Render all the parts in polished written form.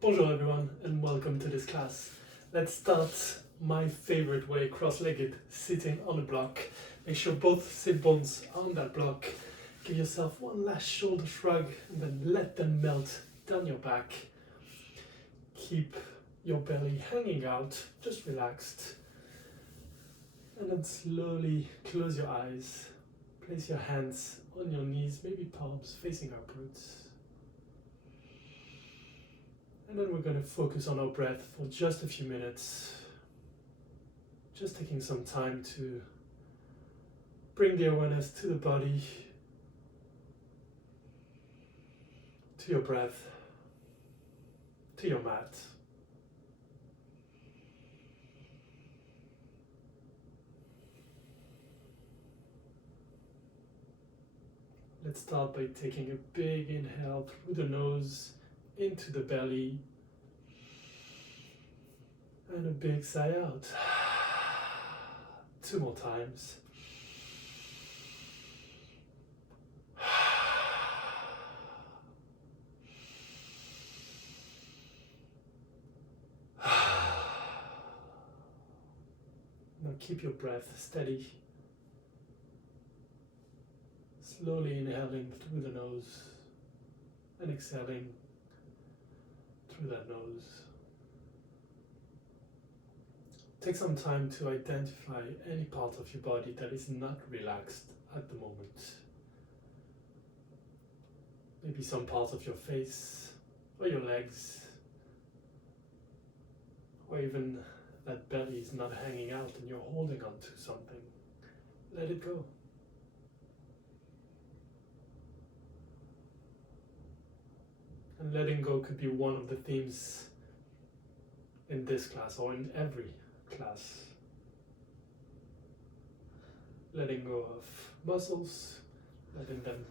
Bonjour everyone and welcome to this class. Let's start my favorite way, cross-legged, sitting on a block. Make sure both sit bones are on that block. Give yourself one last shoulder shrug and then let them melt down your back. Keep your belly hanging out, just relaxed. And then slowly close your eyes. Place your hands on your knees, maybe palms facing upwards. And then we're going to focus on our breath for just a few minutes. Just taking some time to bring the awareness to the body, to your breath, to your mat. Let's start by taking a big inhale through the nose into the belly and a big sigh out. 2 more times. Now keep your breath steady. Slowly inhaling through the nose and exhaling through that nose. Take some time to identify any part of your body that is not relaxed at the moment. Maybe some part of your face or your legs, or even that belly is not hanging out and you're holding on to something. Let it go. And letting go could be one of the themes in this class or in every class. Letting go of muscles, letting them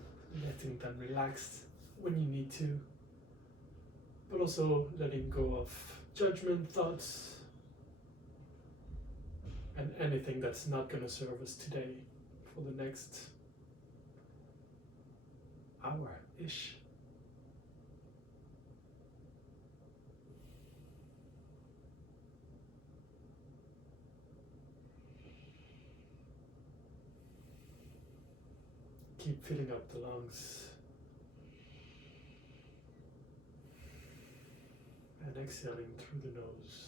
relax when you need to, but also letting go of judgment, thoughts, and anything that's not going to serve us today for the next hour-ish. Keep filling up the lungs and exhaling through the nose.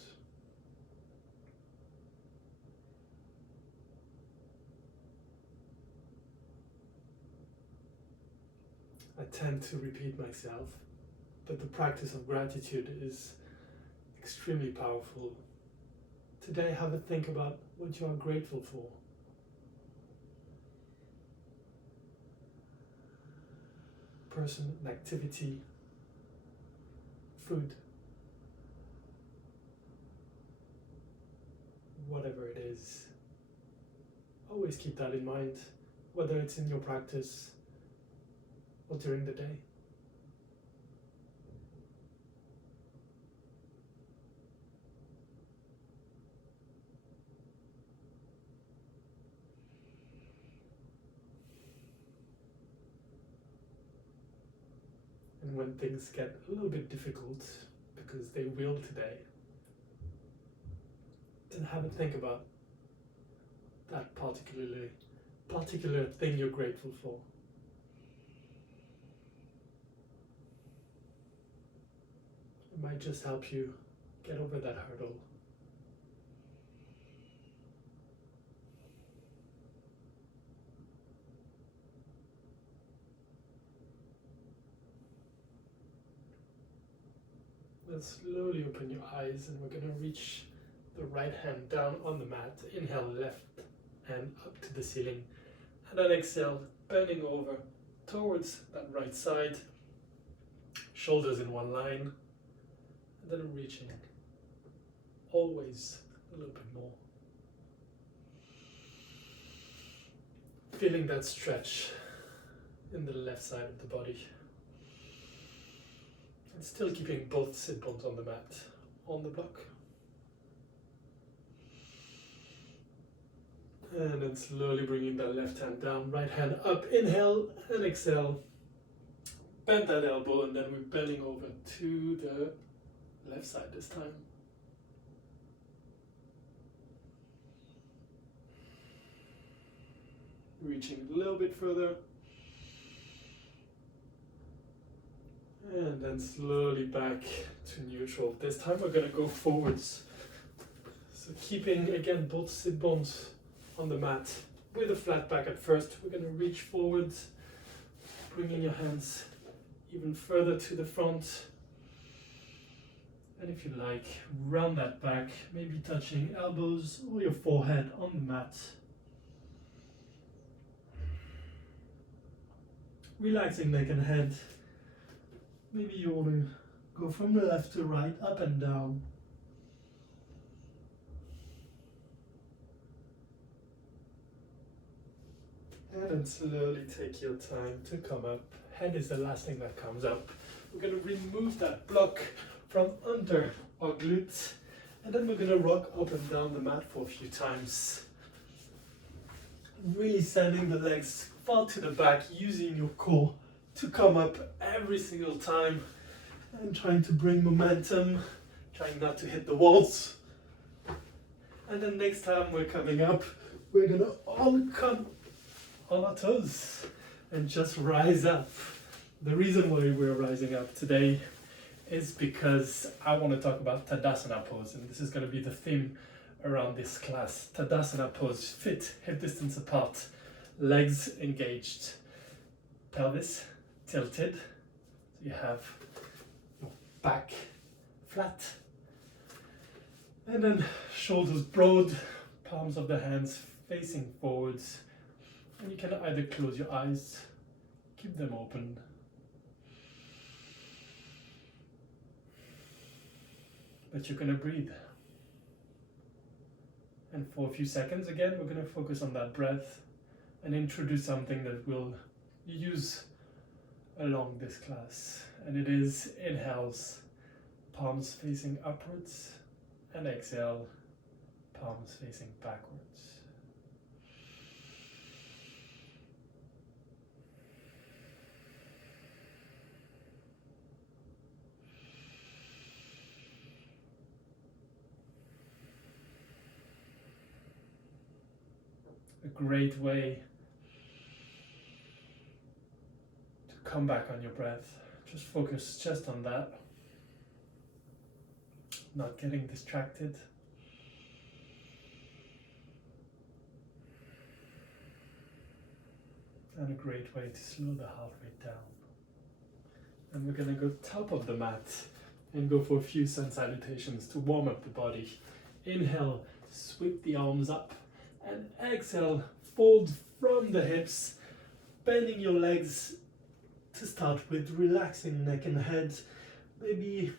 I tend to repeat myself, but the practice of gratitude is extremely powerful. Today, have a think about what you are grateful for. Person, an activity, food, whatever it is. Always keep that in mind, whether it's in your practice or during the day. And when things get a little bit difficult, because they will today, then have a think about that particular thing you're grateful for. It might just help you get over that hurdle. Then slowly open your eyes and we're going to reach the right hand down on the mat. Inhale, left hand up to the ceiling. And then exhale, bending over towards that right side. Shoulders in one line. And then reaching. Always a little bit more. Feeling that stretch in the left side of the body. And still keeping both sit bones on the mat, on the block. And then slowly bringing that left hand down, right hand up, inhale and exhale. Bend that elbow and then we're bending over to the Left side this time. Reaching a little bit further. And then slowly back to neutral. This time we're going to go forwards. So keeping, again, both sit bones on the mat with a flat back at first. We're going to reach forwards, bringing your hands even further to the front. And if you like, round that back, maybe touching elbows or your forehead on the mat. Relaxing neck and head. Maybe you want to go from the left to right, up and down. And then slowly take your time to come up. Head is the last thing that comes up. We're going to remove that block from under our glutes. And then we're going to rock up and down the mat for a few times. Really sending the legs far to the back, using your core to come up every single time. And trying to bring momentum, trying not to hit the walls. And then next time we're coming up, we're going to all come on our toes and just rise up. The reason why we're rising up today is because I want to talk about Tadasana Pose, and this is going to be the theme around this class. Tadasana Pose, fit, hip distance apart, legs engaged, pelvis tilted. So you have your back flat, and then shoulders broad, palms of the hands facing forwards. And you can either close your eyes, keep them open. But you're going to breathe. And for a few seconds again, we're going to focus on that breath and introduce something that we'll use along this class. And it is inhales, palms facing upwards, and exhale, palms facing backwards. A great way to come back on your breath. Just focus just on that. Not getting distracted. And a great way to slow the heart rate down. And we're going to go top of the mat and go for a few sun salutations to warm up the body. Inhale, sweep the arms up. And exhale, fold from the hips, bending your legs to start with, relaxing neck and head. Maybe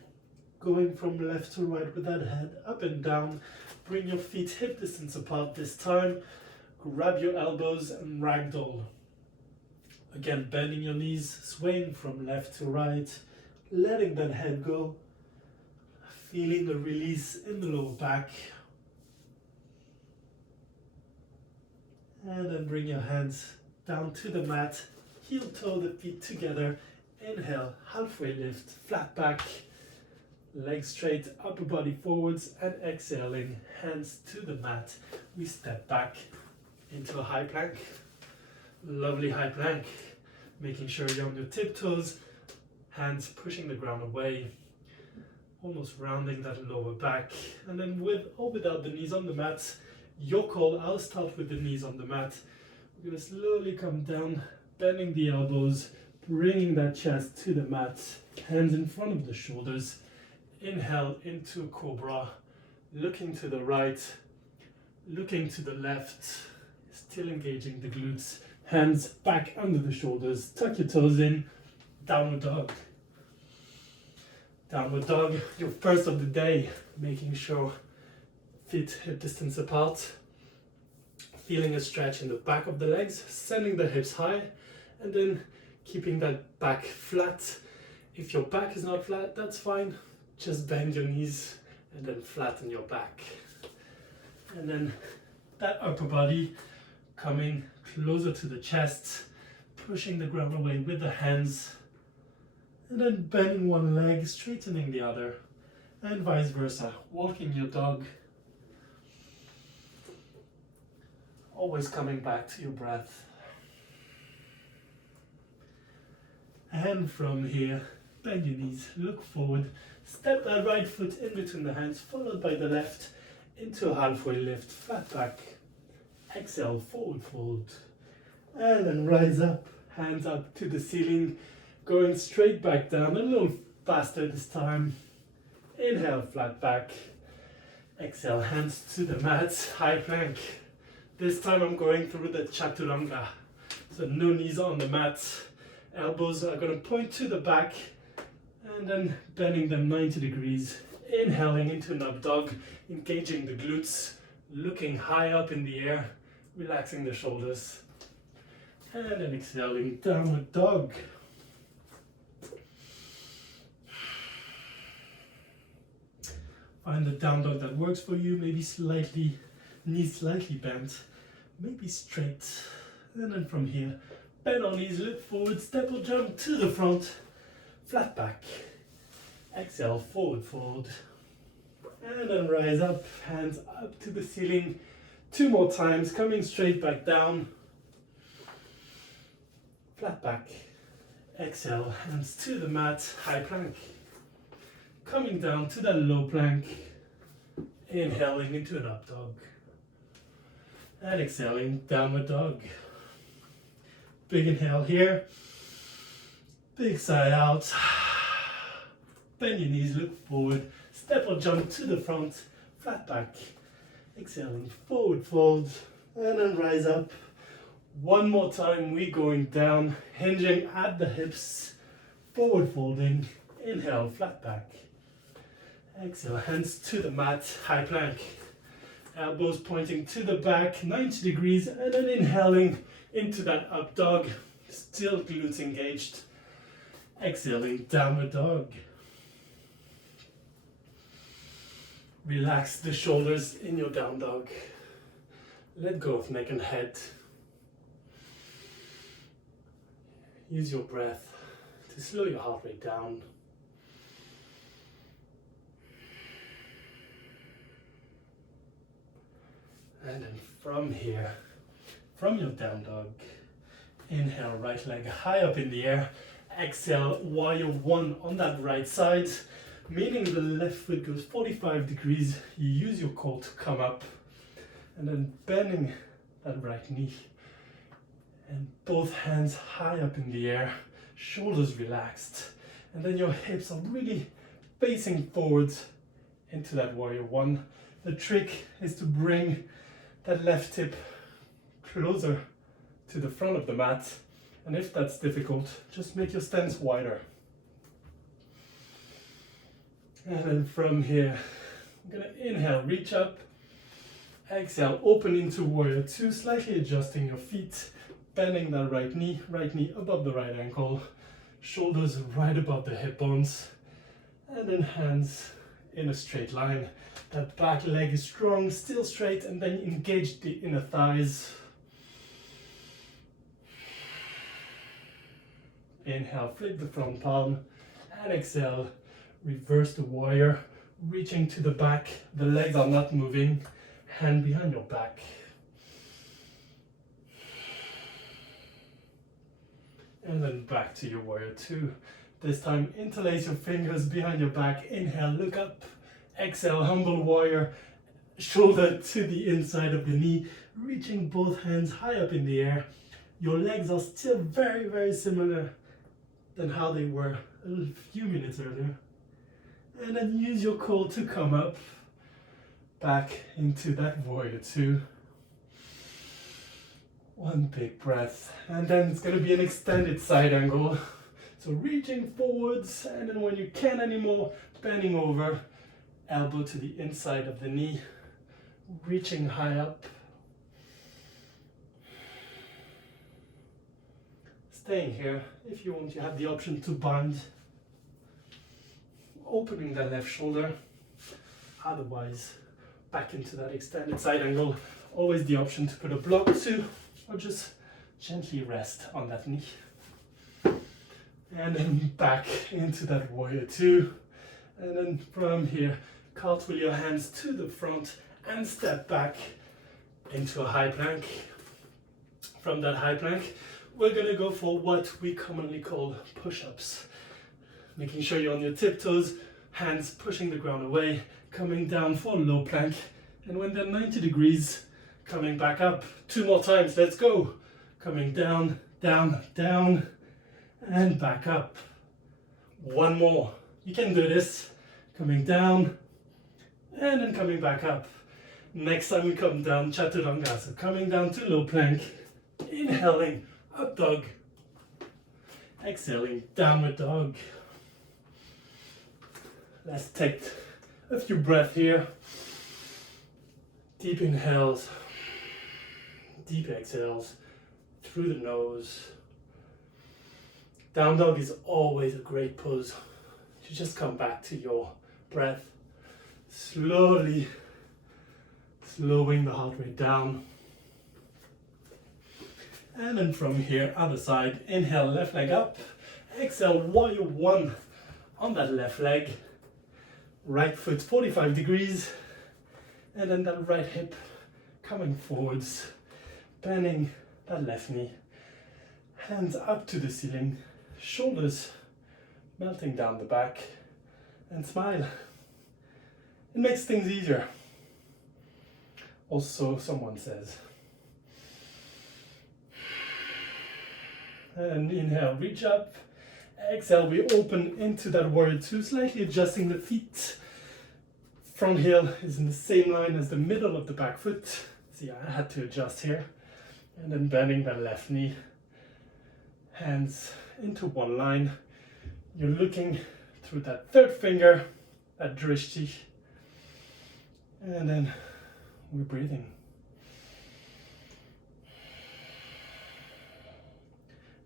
going from left to right with that head up and down. Bring your feet hip distance apart this time. Grab your elbows and ragdoll. Again, bending your knees, swaying from left to right, letting that head go. Feeling the release in the lower back. And then bring your hands down to the mat, heel toe the feet together. Inhale, halfway lift, flat back, legs straight, upper body forwards, and exhaling, hands to the mat. We step back into a high plank. Lovely high plank, making sure you're on your tiptoes, hands pushing the ground away, almost rounding that lower back. And then with or without the knees on the mat, your call. I'll start with the knees on the mat. We're going to slowly come down, bending the elbows, bringing that chest to the mat, hands in front of the shoulders. Inhale into Cobra, looking to the right, looking to the left, still engaging the glutes. Hands back under the shoulders, tuck your toes in, downward dog. Downward dog, your first of the day, making sure feet hip distance apart, feeling a stretch in the back of the legs, sending the hips high, and then keeping that back flat. If your back is not flat, that's fine. Just bend your knees and then flatten your back. And then that upper body coming closer to the chest, pushing the ground away with the hands, and then bending one leg, straightening the other, and vice versa. Walking your dog. Always coming back to your breath. And from here, bend your knees, look forward, step that right foot in between the hands, followed by the left, into a halfway lift, flat back. Exhale, forward fold. And then rise up, hands up to the ceiling, going straight back down, a little faster this time. Inhale, flat back. Exhale, hands to the mat, high plank. This time I'm going through the chaturanga. So no knees on the mat. Elbows are going to point to the back and then bending them 90 degrees. Inhaling into an up dog, engaging the glutes, looking high up in the air, relaxing the shoulders. And then exhaling, downward dog. Find the down dog that works for you, maybe slightly, knees slightly bent, maybe straight. And then from here, bend on knees, look forward, step or jump to the front, flat back. Exhale, forward fold. And then rise up, hands up to the ceiling. 2 more times, coming straight back down. Flat back. Exhale, hands to the mat, high plank. Coming down to that low plank. Inhaling into an up dog. And exhaling, downward dog. Big inhale here. Big sigh out. Bend your knees, look forward. Step or jump to the front. Flat back. Exhaling, forward fold. And then rise up. 1 more time, we're going down. Hinging at the hips. Forward folding. Inhale, flat back. Exhale, hands to the mat, high plank. Elbows pointing to the back, 90 degrees, and then inhaling into that up dog. Still glutes engaged. Exhaling, downward dog. Relax the shoulders in your down dog. Let go of neck and head. Use your breath to slow your heart rate down. And then from here, from your down dog, inhale, right leg high up in the air. Exhale, warrior 1 on that right side, meaning the left foot goes 45 degrees. You use your core to come up, and then bending that right knee. And both hands high up in the air, shoulders relaxed. And then your hips are really facing forwards into that warrior 1. The trick is to bring that left hip closer to the front of the mat, and if that's difficult, just make your stance wider. And then from here, I'm gonna inhale, reach up, exhale, open into warrior 2, slightly adjusting your feet, bending that right knee above the right ankle, shoulders right above the hip bones, and then hands in a straight line. That back leg is strong, still straight, and then engage the inner thighs. Inhale, flip the front palm, and exhale, reverse the warrior, reaching to the back. The legs are not moving, hand behind your back. And then back to your warrior 2. This time, interlace your fingers behind your back. Inhale, look up. Exhale, humble warrior, shoulder to the inside of the knee, reaching both hands high up in the air. Your legs are still very, very similar than how they were a few minutes earlier. And then use your core to come up, back into that warrior 2. 1 big breath, and then it's going to be an extended side angle. So reaching forwards, and then when you can't anymore, bending over, elbow to the inside of the knee, reaching high up. Staying here. If you want, you have the option to bind, opening that left shoulder. Otherwise, back into that extended side angle. Always the option to put a block to, or just gently rest on that knee. And then back into that warrior 2. And then from here, cartwheel your hands to the front and step back into a high plank. From that high plank, we're gonna go for what we commonly call push-ups. Making sure you're on your tiptoes, hands pushing the ground away, coming down for a low plank, and when they're 90 degrees, coming back up. 2 more times, let's go. Coming down, down, down, and back up. 1 more. You can do this. Coming down, and then coming back up. Next time we come down, Chaturanga. So coming down to low plank, inhaling, up dog. Exhaling, downward dog. Let's take a few breaths here. Deep inhales, deep exhales through the nose. Down dog is always a great pose. You just come back to your breath, slowly slowing the heart rate down. And then from here, other side, inhale, left leg up. Exhale, warrior 1 on that left leg. Right foot 45 degrees. And then that right hip coming forwards, bending that left knee. Hands up to the ceiling, shoulders melting down the back, and smile. It makes things easier. Also, someone says. And inhale, reach up. Exhale, we open into that warrior 2, slightly adjusting the feet. Front heel is in the same line as the middle of the back foot. See, I had to adjust here. And then bending that left knee. Hands into one line. You're looking through that third finger, that drishti. And then we're breathing.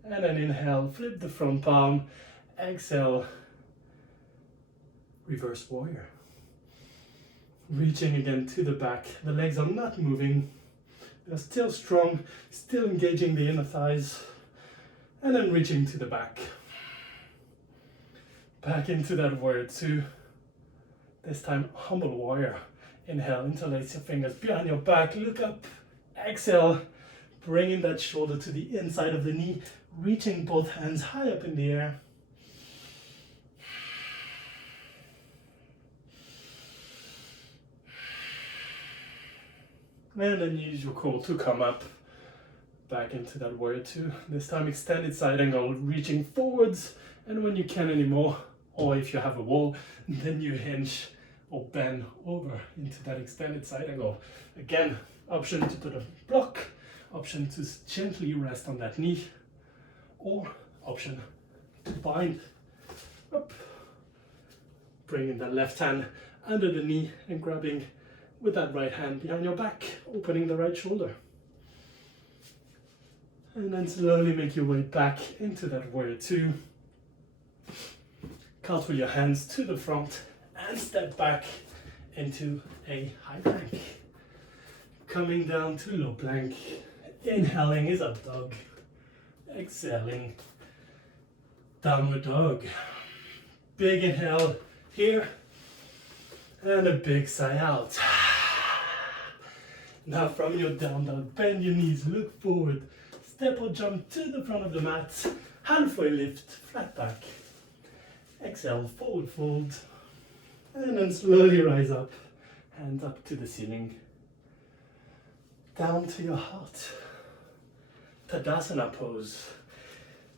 And then inhale, flip the front palm. Exhale, reverse warrior. Reaching again to the back. The legs are not moving. They're still strong, still engaging the inner thighs. And then reaching to the back. Back into that warrior 2. This time, humble warrior. Inhale, interlace your fingers behind your back. Look up. Exhale, bringing that shoulder to the inside of the knee. Reaching both hands high up in the air. And then use your core to come up. Back into that warrior 2. This time extended side angle, reaching forwards. And when you can anymore, or if you have a wall, then you hinge or bend over into that extended side angle. Again, option to do the block, option to gently rest on that knee, or option to bind up. Bringing that left hand under the knee and grabbing with that right hand behind your back, opening the right shoulder. And then slowly make your way back into that warrior 2. Cartwheel your hands to the front and step back into a high plank. Coming down to low plank. Inhaling is up dog. Exhaling, downward dog. Big inhale here and a big sigh out. Now from your down dog, bend your knees, look forward. Step or jump to the front of the mat. Halfway lift, flat back. Exhale, forward fold. And then slowly rise up. Hands up to the ceiling. Down to your heart. Tadasana pose.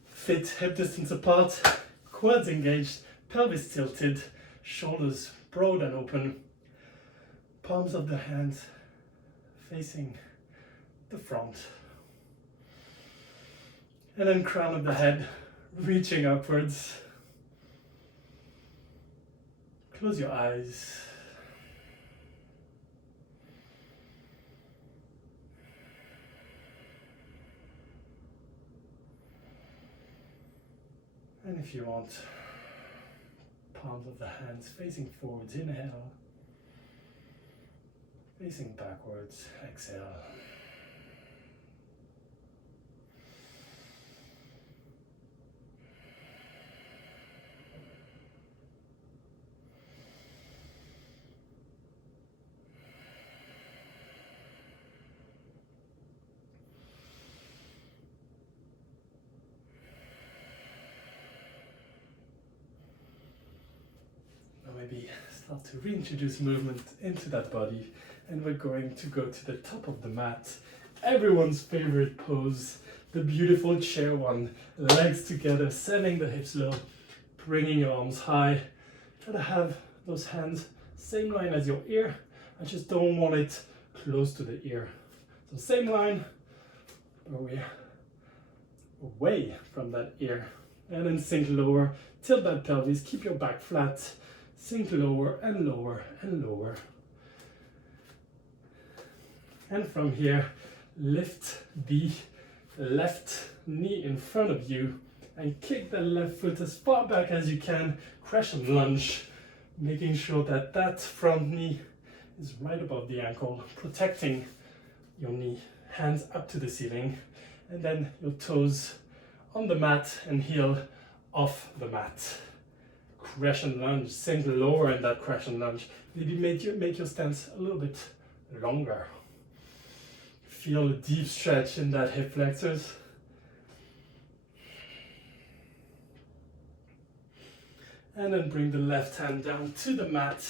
Feet hip distance apart. Quads engaged. Pelvis tilted. Shoulders broad and open. Palms of the hands facing the front. And then crown of the head reaching upwards. Close your eyes. And if you want, palms of the hands facing forwards, inhale. Facing backwards, exhale. maybe start to reintroduce movement into that body. And we're going to go to the top of the mat. Everyone's favorite pose, the beautiful chair one. Legs together, sending the hips low, bringing your arms high. Try to have those hands same line as your ear. I just don't want it close to the ear. So same line, but we're away from that ear. And then sink lower, tilt that pelvis, keep your back flat. Sink lower and lower and lower. And from here, lift the left knee in front of you and kick the left foot as far back as you can. Crescent lunge, making sure that that front knee is right above the ankle, protecting your knee. Hands up to the ceiling, and then your toes on the mat and heel off the mat. Crescent lunge, sink lower in that crescent lunge. Maybe make your stance a little bit longer. Feel a deep stretch in that hip flexors. And then bring the left hand down to the mat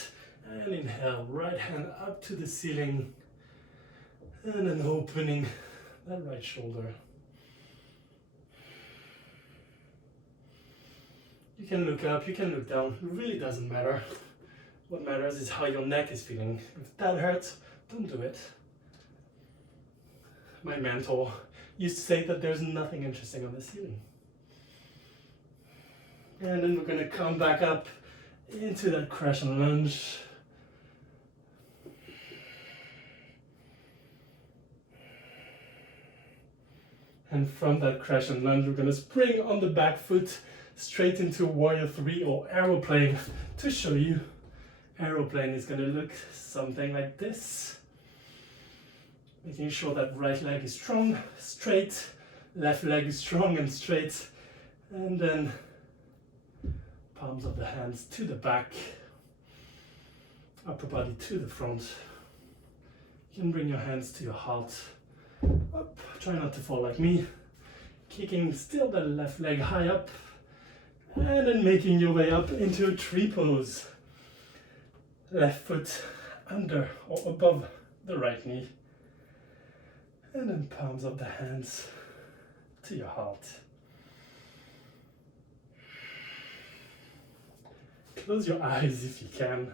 and inhale, right hand up to the ceiling. And then opening that right shoulder. You can look up, you can look down, it really doesn't matter. What matters is how your neck is feeling. If that hurts, don't do it. My mentor used to say that there's nothing interesting on the ceiling. And then we're going to come back up into that crescent lunge. And from that crescent lunge, we're going to spring on the back foot straight into warrior 3 or aeroplane. To show you, aeroplane is going to look something like this. Making sure that right leg is strong, straight, left leg is strong and straight. And then palms of the hands to the back, upper body to the front. You can bring your hands to your heart. Up, try not to fall like me. Kicking still the left leg high up. And then making your way up into a tree pose. Left foot under or above the right knee. And then palms of the hands to your heart. Close your eyes if you can.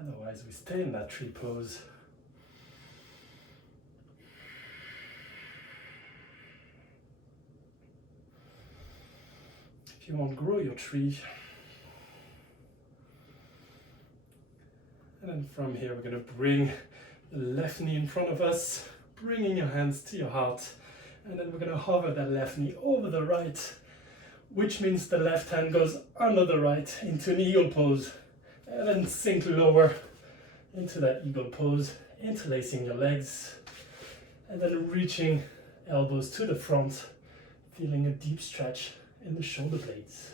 Otherwise, we stay in that tree pose. If you want, grow your tree. And then from here, we're going to bring the left knee in front of us, bringing your hands to your heart. And then we're going to hover that left knee over the right, which means the left hand goes under the right into an eagle pose. And then sink lower into that eagle pose, interlacing your legs. And then reaching elbows to the front, feeling a deep stretch in the shoulder blades.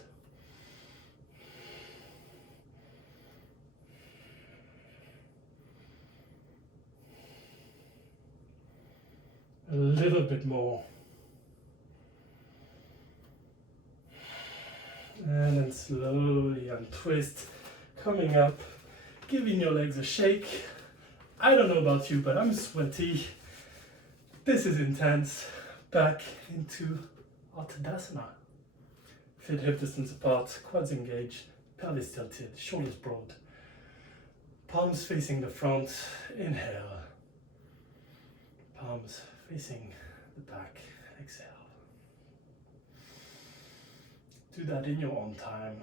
A little bit more. And then slowly untwist, coming up, giving your legs a shake. I don't know about you, but I'm sweaty. This is intense. Back into our Tadasana. Feet hip distance apart, quads engaged, pelvis tilted, shoulders broad. Palms facing the front, inhale. Palms facing the back, exhale. Do that in your own time.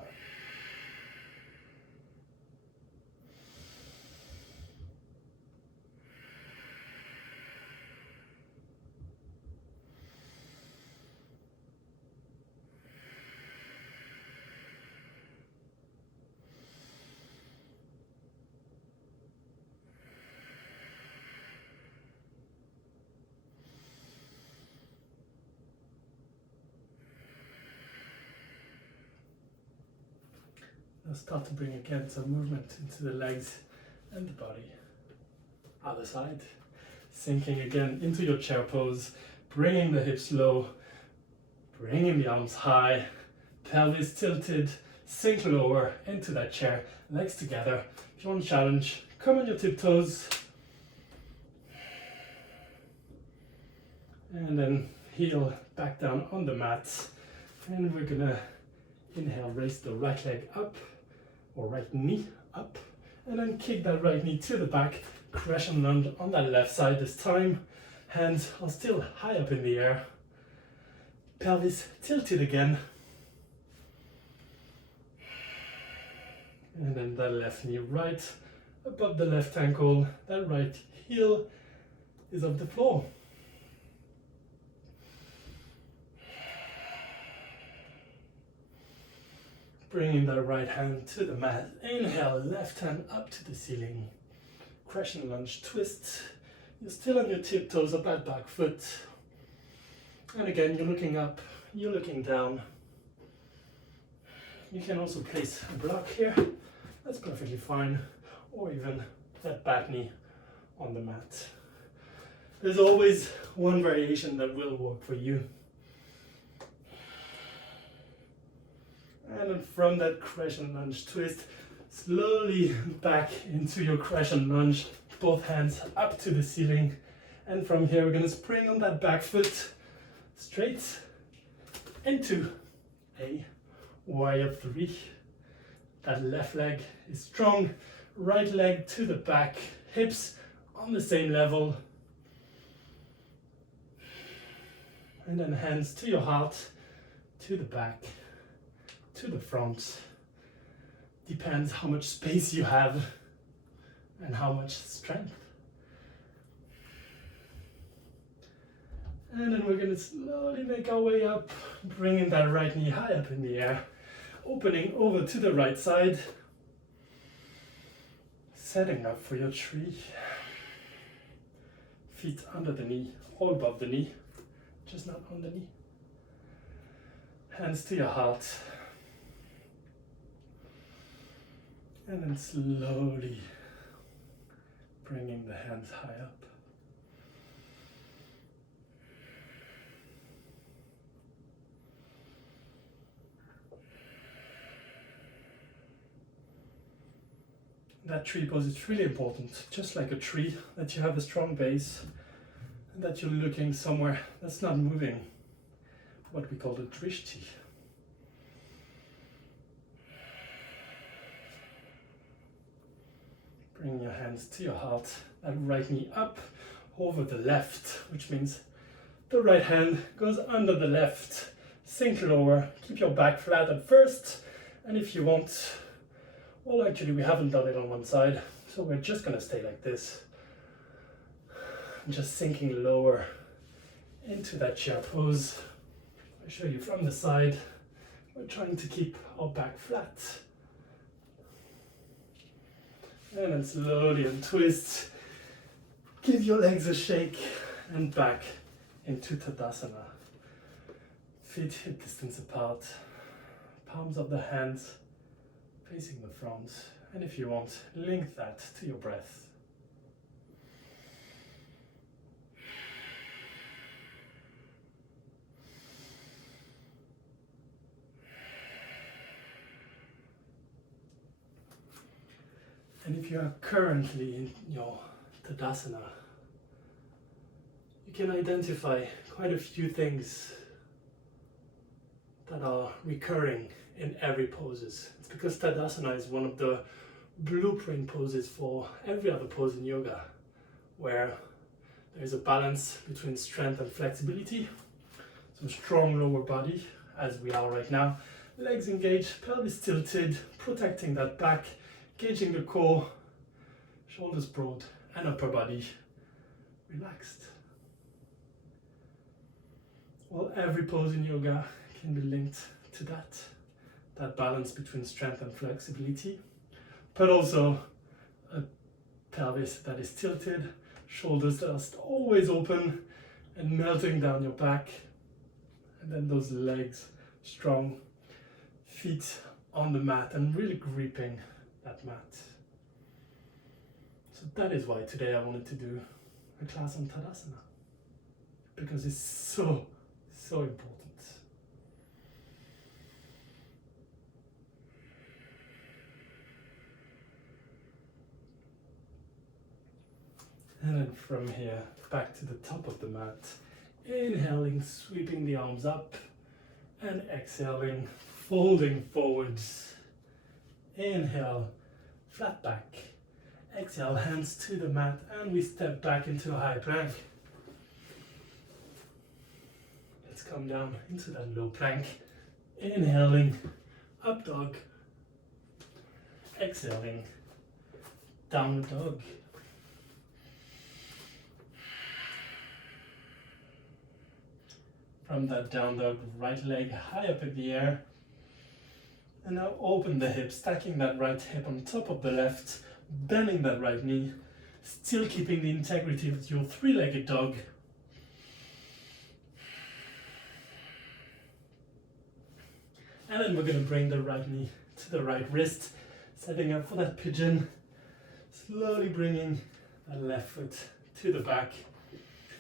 Now start to bring again some movement into the legs and the body. Other side. Sinking again into your chair pose, bringing the hips low, bringing the arms high, pelvis tilted, sink lower into that chair, legs together. If you want to challenge, come on your tiptoes. And then heel back down on the mat. And we're gonna inhale, raise the right leg up, or right knee up, and then kick that right knee to the back. Crescent lunge on that left side this time. Hands are still high up in the air. Pelvis tilted again. And then that left knee right above the left ankle. That right heel is off the floor. Bringing that right hand to the mat. Inhale, left hand up to the ceiling. Crescent lunge twist. You're still on your tiptoes of that back foot. And again, you're looking up, you're looking down. You can also place a block here. That's perfectly fine. Or even that back knee on the mat. There's always one variation that will work for you. And then from that crescent lunge twist, slowly back into your crescent lunge, both hands up to the ceiling. And from here, we're gonna spring on that back foot, straight into a warrior three. That left leg is strong, right leg to the back, hips on the same level. And then hands to your heart, to the back, to the front. Depends how much space you have and how much strength. And then we're gonna slowly make our way up, bringing that right knee high up in the air, opening over to the right side, setting up for your tree. Feet under the knee, or above the knee, just not on the knee. Hands to your heart. And then slowly bringing the hands high up. That tree pose is really important, just like a tree, that you have a strong base and that you're looking somewhere that's not moving, what we call the drishti. Bring your hands to your heart, and right knee up over the left, which means the right hand goes under the left. Sink lower, keep your back flat at first, and if you want, well, actually we haven't done it on one side, so we're just gonna stay like this. Just sinking lower into that chair pose. I'll show you from the side. We're trying to keep our back flat. And then slowly untwist. Give your legs a shake and back into Tadasana. Feet hip distance apart. Palms of the hands facing the front. And if you want, link that to your breath. And if you are currently in your Tadasana, you can identify quite a few things that are recurring in every poses. It's because Tadasana is one of the blueprint poses for every other pose in yoga, where there is a balance between strength and flexibility. So strong lower body, as we are right now, legs engaged, pelvis tilted, protecting that back, gauging the core, shoulders broad, and upper body relaxed. Well, every pose in yoga can be linked to that balance between strength and flexibility, but also a pelvis that is tilted, shoulders that are always open and melting down your back, and then those legs strong, feet on the mat and really gripping that mat. So that is why today I wanted to do a class on Tadasana, because it's so important. And from here, back to the top of the mat. Inhaling, sweeping the arms up, and exhaling, folding forwards. Inhale, flat back. Exhale, hands to the mat, and we step back into a high plank. Let's come down into that low plank. Inhaling, up dog. Exhaling, downward dog. From that down dog, right leg high up in the air. And now open the hip, stacking that right hip on top of the left, bending that right knee, still keeping the integrity of your three-legged dog. And then we're going to bring the right knee to the right wrist, setting up for that pigeon, slowly bringing that left foot to the back.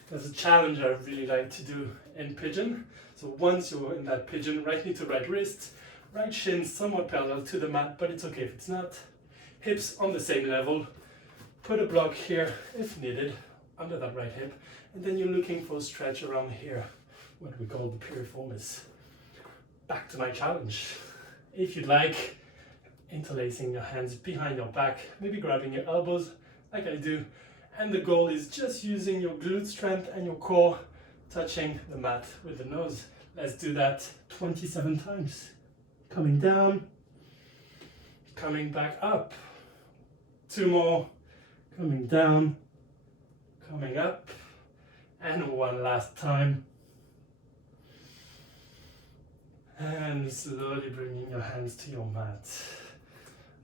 There's a challenge I really like to do in pigeon. So once you're in that pigeon, right knee to right wrist, right shin somewhat parallel to the mat, but it's okay if it's not. Hips on the same level. Put a block here if needed, under that right hip, and then you're looking for a stretch around here, what we call the piriformis. Back to my challenge. If you'd like, interlacing your hands behind your back, maybe grabbing your elbows like I do, and the goal is just using your glute strength and your core touching the mat with the nose. Let's do that 27 times. Coming down, coming back up. 2 more, coming down, coming up, and one last time. And slowly bringing your hands to your mat.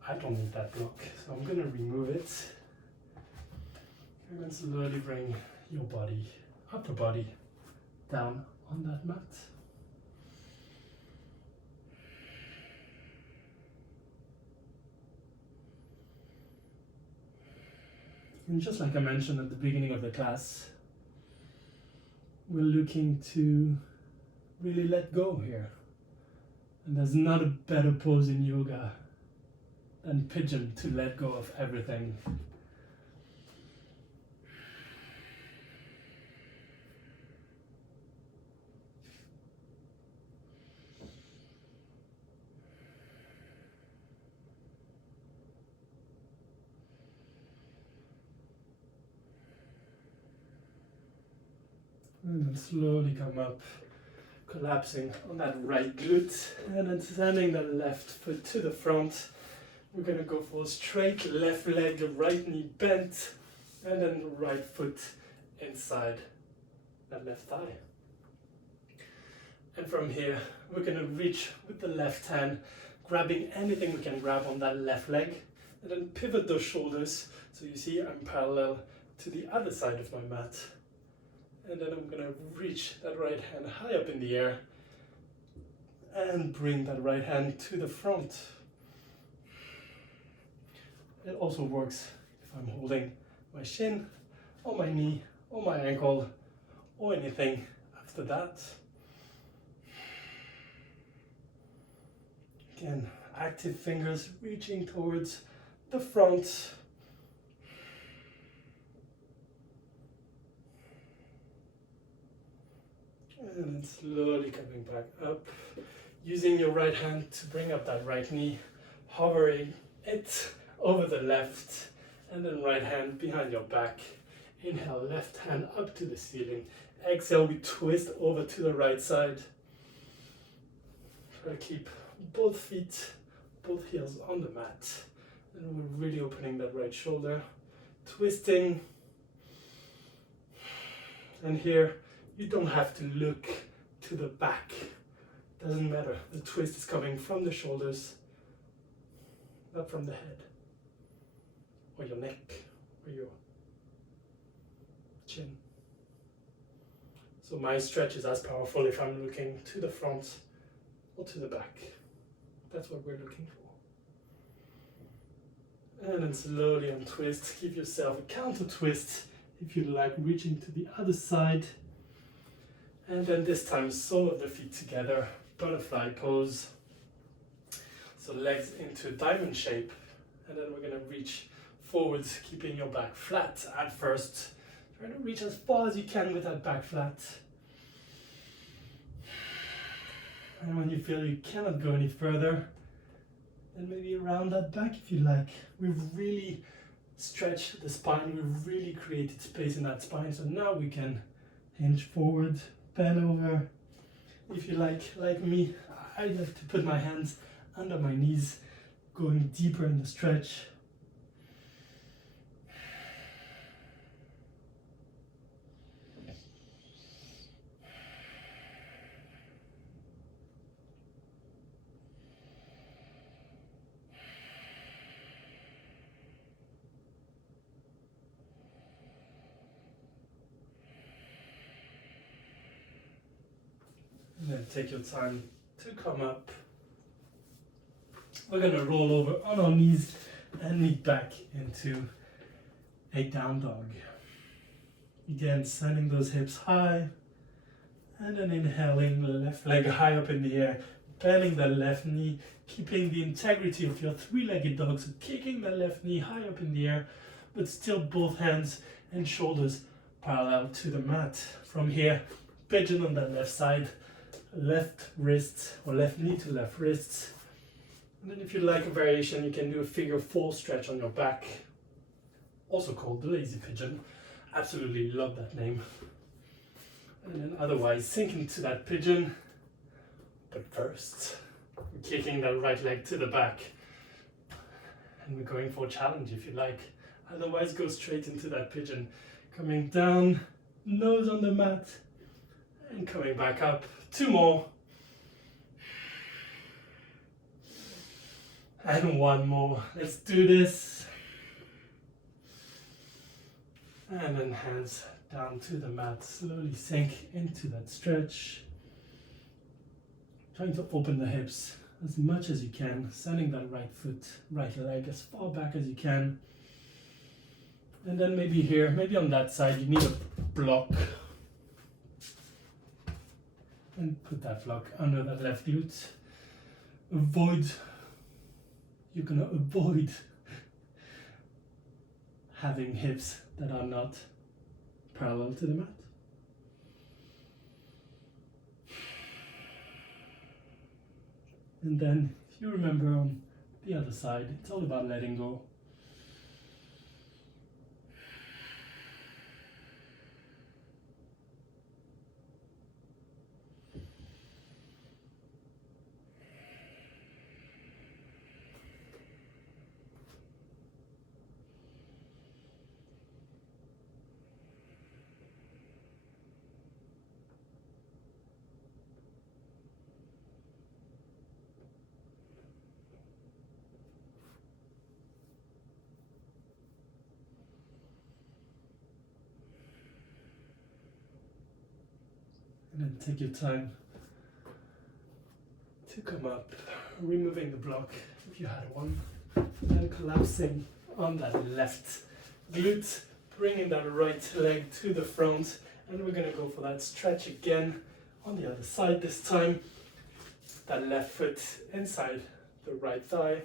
I don't need that block, so I'm gonna remove it. And then slowly bring your body, upper body, down on that mat. And just like I mentioned at the beginning of the class, we're looking to really let go here. And there's not a better pose in yoga than pigeon to let go of everything. And then slowly come up, collapsing on that right glute, and then sending the left foot to the front. We're gonna go for a straight left leg, right knee bent, and then right foot inside that left thigh. And from here, we're gonna reach with the left hand, grabbing anything we can grab on that left leg, and then pivot those shoulders. So you see I'm parallel to the other side of my mat. And then I'm gonna reach that right hand high up in the air and bring that right hand to the front. It also works if I'm holding my shin or my knee or my ankle or anything after that. Again, active fingers reaching towards the front. And then slowly coming back up, using your right hand to bring up that right knee, hovering it over the left, and then right hand behind your back. Inhale, left hand up to the ceiling. Exhale, we twist over to the right side. Try to keep both feet, both heels on the mat. And we're really opening that right shoulder, twisting. And here, you don't have to look to the back. Doesn't matter. The twist is coming from the shoulders, not from the head, or your neck, or your chin. So my stretch is as powerful if I'm looking to the front or to the back. That's what we're looking for. And then slowly untwist. Give yourself a counter twist if you like, reaching to the other side. And then this time, sole of the feet together, butterfly pose. So legs into diamond shape. And then we're gonna reach forwards, keeping your back flat at first. Try to reach as far as you can with that back flat. And when you feel you cannot go any further, then maybe around that back if you like. We've really stretched the spine, we've really created space in that spine, so now we can hinge forward, bend over. If you like me, I like to put my hands under my knees, going deeper in the stretch. And then take your time to come up. We're going to roll over on our knees and meet back into a down dog. Again, sending those hips high, and then inhaling the left leg high up in the air, bending the left knee, keeping the integrity of your three-legged dog, so kicking the left knee high up in the air, but still both hands and shoulders parallel to the mat. From here, pigeon on the left side, left wrist or left knee to left wrist. And then if you like a variation, you can do a figure 4 stretch on your back, also called the lazy pigeon. Absolutely love that name. And then otherwise sink into that pigeon, but first we're kicking that right leg to the back, and we're going for a challenge if you like. Otherwise go straight into that pigeon, coming down, nose on the mat, and coming back up. 2 more. And 1 more. Let's do this. And then hands down to the mat. Slowly sink into that stretch. Trying to open the hips as much as you can. Sending that right foot, right leg as far back as you can. And then maybe here, maybe on that side, you need a block. And put that block under that left glute. You're gonna avoid having hips that are not parallel to the mat. And then, if you remember on the other side, it's all about letting go. And then take your time to come up, removing the block if you had one, and collapsing on that left glute, bringing that right leg to the front, and we're going to go for that stretch again on the other side this time. That left foot inside the right thigh,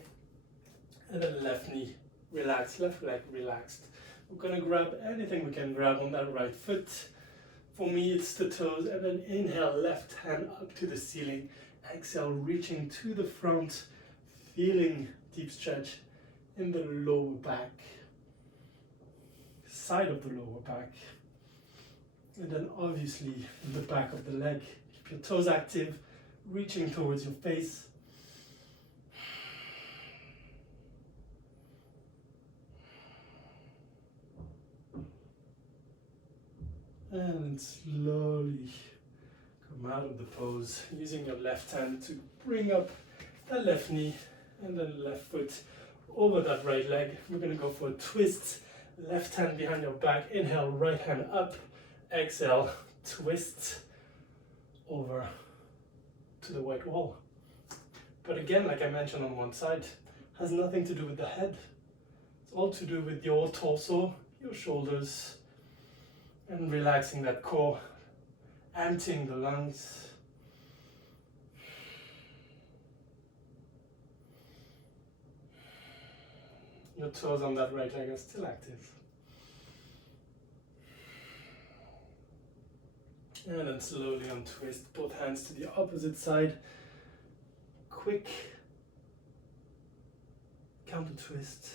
and then left knee relaxed, left leg relaxed. We're going to grab anything we can grab on that right foot. For me, it's the toes, and then inhale, left hand up to the ceiling. Exhale, reaching to the front, feeling deep stretch in the lower back, side of the lower back. And then obviously in the back of the leg. Keep your toes active, reaching towards your face. And slowly come out of the pose, using your left hand to bring up that left knee and then left foot over that right leg. We're going to go for a twist. Left hand behind your back. Inhale, right hand up. Exhale, twist over to the white wall. But again, like I mentioned on one side, has nothing to do with the head. It's all to do with your torso, your shoulders, and relaxing that core, emptying the lungs. Your toes on that right leg are still active. And then slowly untwist both hands to the opposite side. Quick counter twist.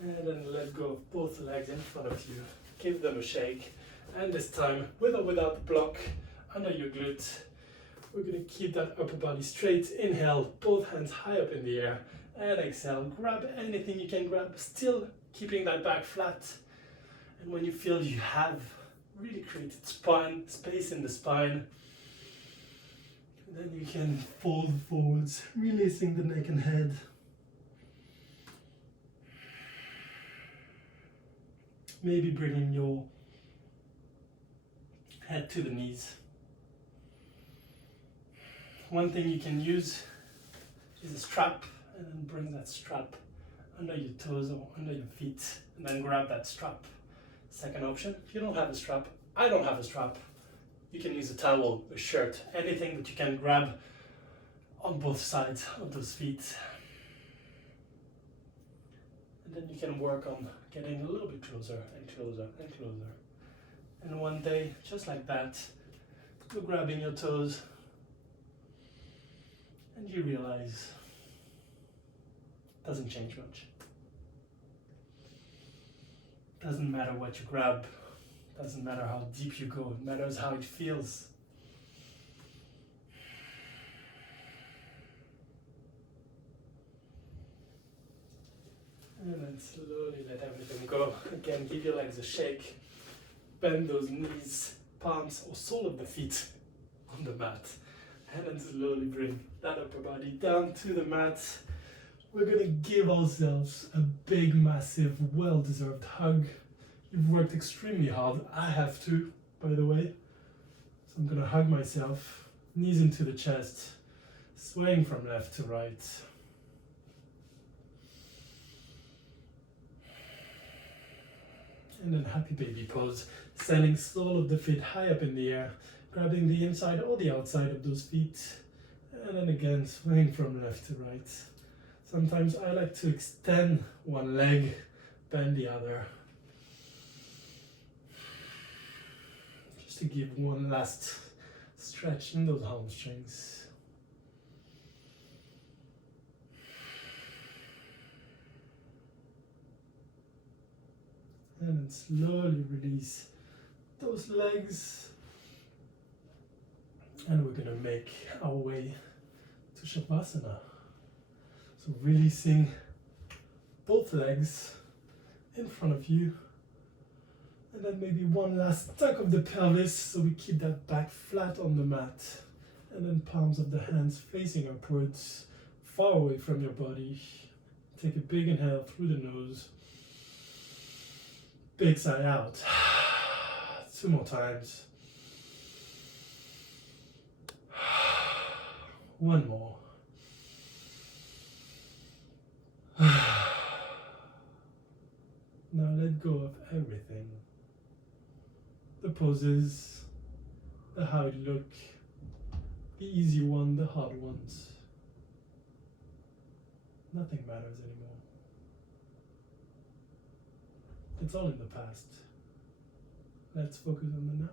And then let go of both legs in front of you. Give them a shake. And this time, with or without the block, under your glute, we're going to keep that upper body straight. Inhale, both hands high up in the air. And exhale, grab anything you can grab, still keeping that back flat. And when you feel you have really created space in the spine, then you can fold forwards, releasing the neck and head. Maybe bringing your head to the knees. One thing you can use is a strap, and then bring that strap under your toes or under your feet, and then grab that strap. Second option, if you don't have a strap, I don't have a strap, you can use a towel, a shirt, anything that you can grab on both sides of those feet. And then you can work on getting a little bit closer and closer and closer. And one day, just like that, you're grabbing your toes and you realize it doesn't change much. Doesn't matter what you grab, doesn't matter how deep you go, it matters how it feels. And then slowly let everything go. Again, give your legs a shake. Bend those knees, palms, or sole of the feet on the mat. And then slowly bring that upper body down to the mat. We're going to give ourselves a big, massive, well-deserved hug. You've worked extremely hard. I have to, by the way. So I'm going to hug myself, knees into the chest, swaying from left to right. And then happy baby pose, sending sole of the feet high up in the air, grabbing the inside or the outside of those feet. And then again, swaying from left to right. Sometimes I like to extend one leg, bend the other. Just to give one last stretch in those hamstrings. And then slowly release those legs. And we're going to make our way to Shavasana. So releasing both legs in front of you. And then maybe one last tuck of the pelvis so we keep that back flat on the mat. And then palms of the hands facing upwards, far away from your body. Take a big inhale through the nose. Big sigh out. 2 more times. 1 more. Now let go of everything. The poses, the how you look, the easy one, the hard ones. Nothing matters anymore. It's all in the past. Let's focus on the now.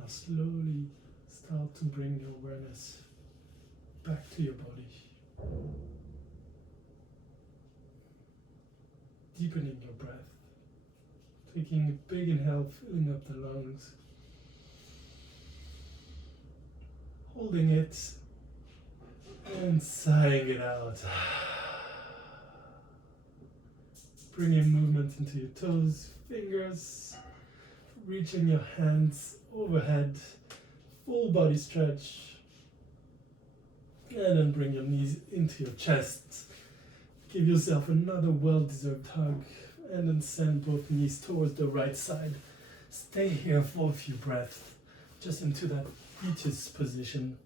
Now slowly start to bring your awareness back to your body. Deepening your breath. Taking a big inhale, filling up the lungs. Holding it and sighing it out. Bringing movement into your toes, fingers, reaching your hands overhead, full body stretch. And then bring your knees into your chest. Give yourself another well-deserved hug, and then send both knees towards the right side. Stay here for a few breaths, just into that Pigeon's position.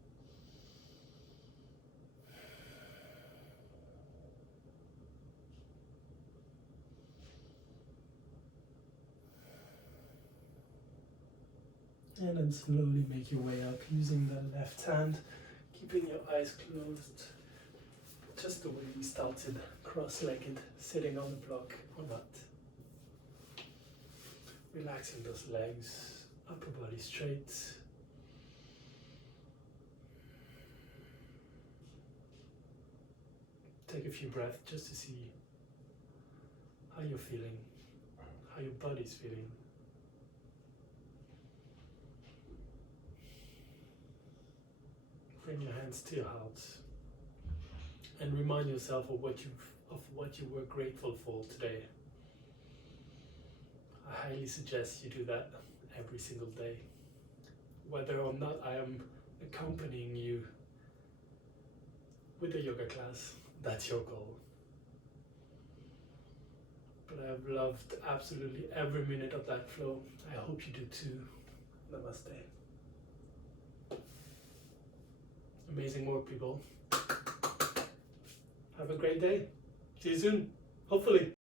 And then slowly make your way up using the left hand, keeping your eyes closed, just the way we started, cross-legged, sitting on the block or mat. Relaxing those legs, upper body straight. Take a few breaths just to see how you're feeling, how your body's feeling. Bring your hands to your heart and remind yourself of what you were grateful for today. I highly suggest you do that every single day. Whether or not I am accompanying you with a yoga class, that's your goal. But I've loved absolutely every minute of that flow. I hope you do too. Namaste. Amazing work, people. Have a great day. See you soon, hopefully.